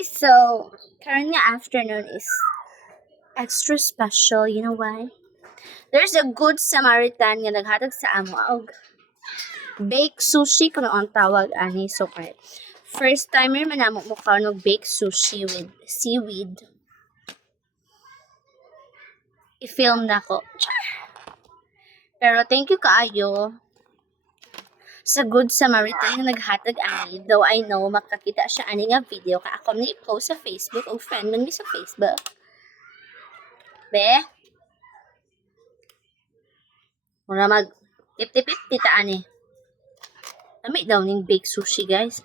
guys, so current nga afternoon is extra special. You know why? There's a good Samaritan nga naghatag sa amo og baked sushi kuno ang tawag ani. So kay first timer man namo mo kanog baked sushi with seaweed. I-film na ko. Pero thank you kaayo sa good Samaritan nga naghatag ani. Though I know makakita siya ani nga video ka ako ni i-post sa Facebook o friend man mi sa Facebook. Be? Mura mag 50-50 ta ani. Lami daw ning baked sushi, guys.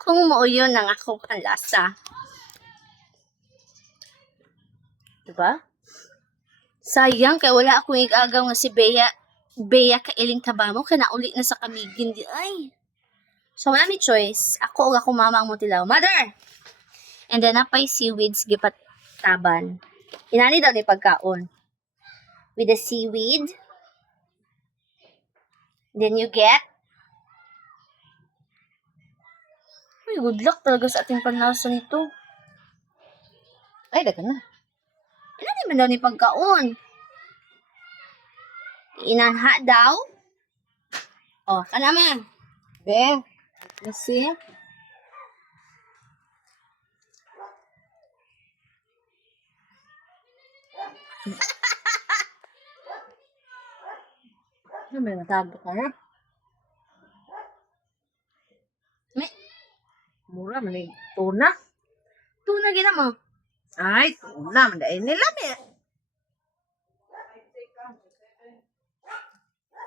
Kung mo yun ang akong panlasa. Diba? Sayang kay wala akong igagaw nga si Bea. Bea kailing tabamo kana uli na sa kamigin di ay. So wala mi choice. Ako ug akong mama ang motilaw. Mother. And then napay seaweeds gipat taban. Inani daw ni pagkaon. With the seaweed. Then you get. Ay, good luck talaga sa ating panlasa nito. Ay, dagan na. Inani man daw ni pagkaon. Inanha daw. Oh, kana man. Be, kasi, ano may natago ka na? May Mura, man tuna. tuna gina mo. Ay, tuna, man dahil nila me.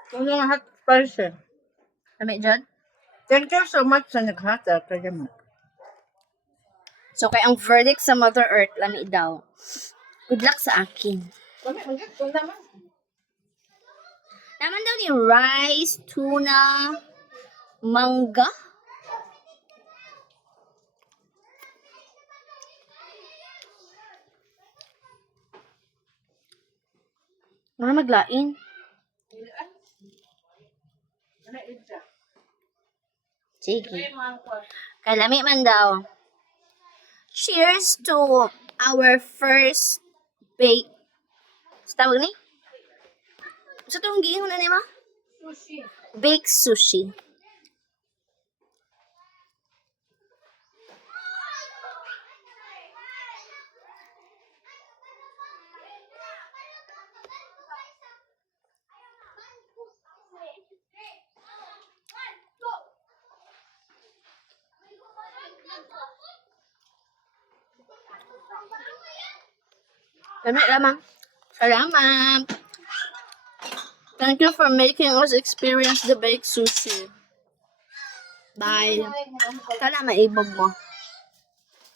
Tuna nga hot spicy. Lami jud. Thank you so much sa naghatag kaya mo. So kay ang verdict sa Mother Earth lami daw. Good luck sa akin. Kami, tuna man. Naman daw ni rice, tuna, mangga. Mga maglain. Sige. Kay lami man daw. Cheers to our first bake. Sa tawag ni? Sa itong giingon na ni ma? Sushi. Baked sushi. Salamat. Salamat. Thank you for making us experience the baked sushi. Bye. Kana maibog mo.